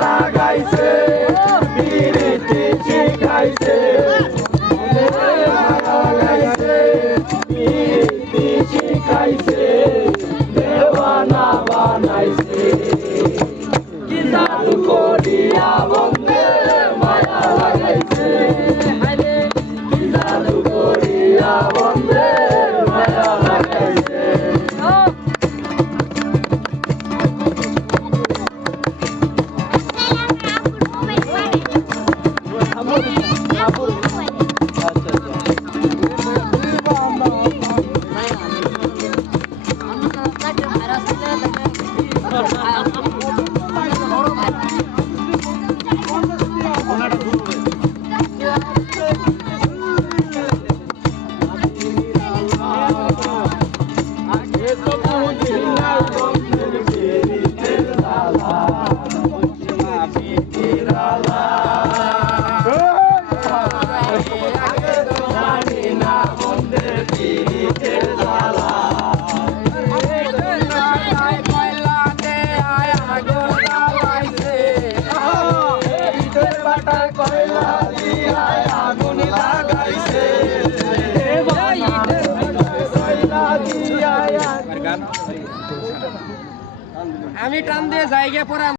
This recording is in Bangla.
লাগাইছে পিরিতি শিখাইছে লাগাইছে পিরিতি শিখাইছে দেওয়ানা বানাইছে কি জাদু করিয়া বন্ধে মায়া লাগাইছে কি জাদু করিয়া বন্ধে মায়া লাগাইছে আমি টান দিয়ে যাই গিয়ে পরে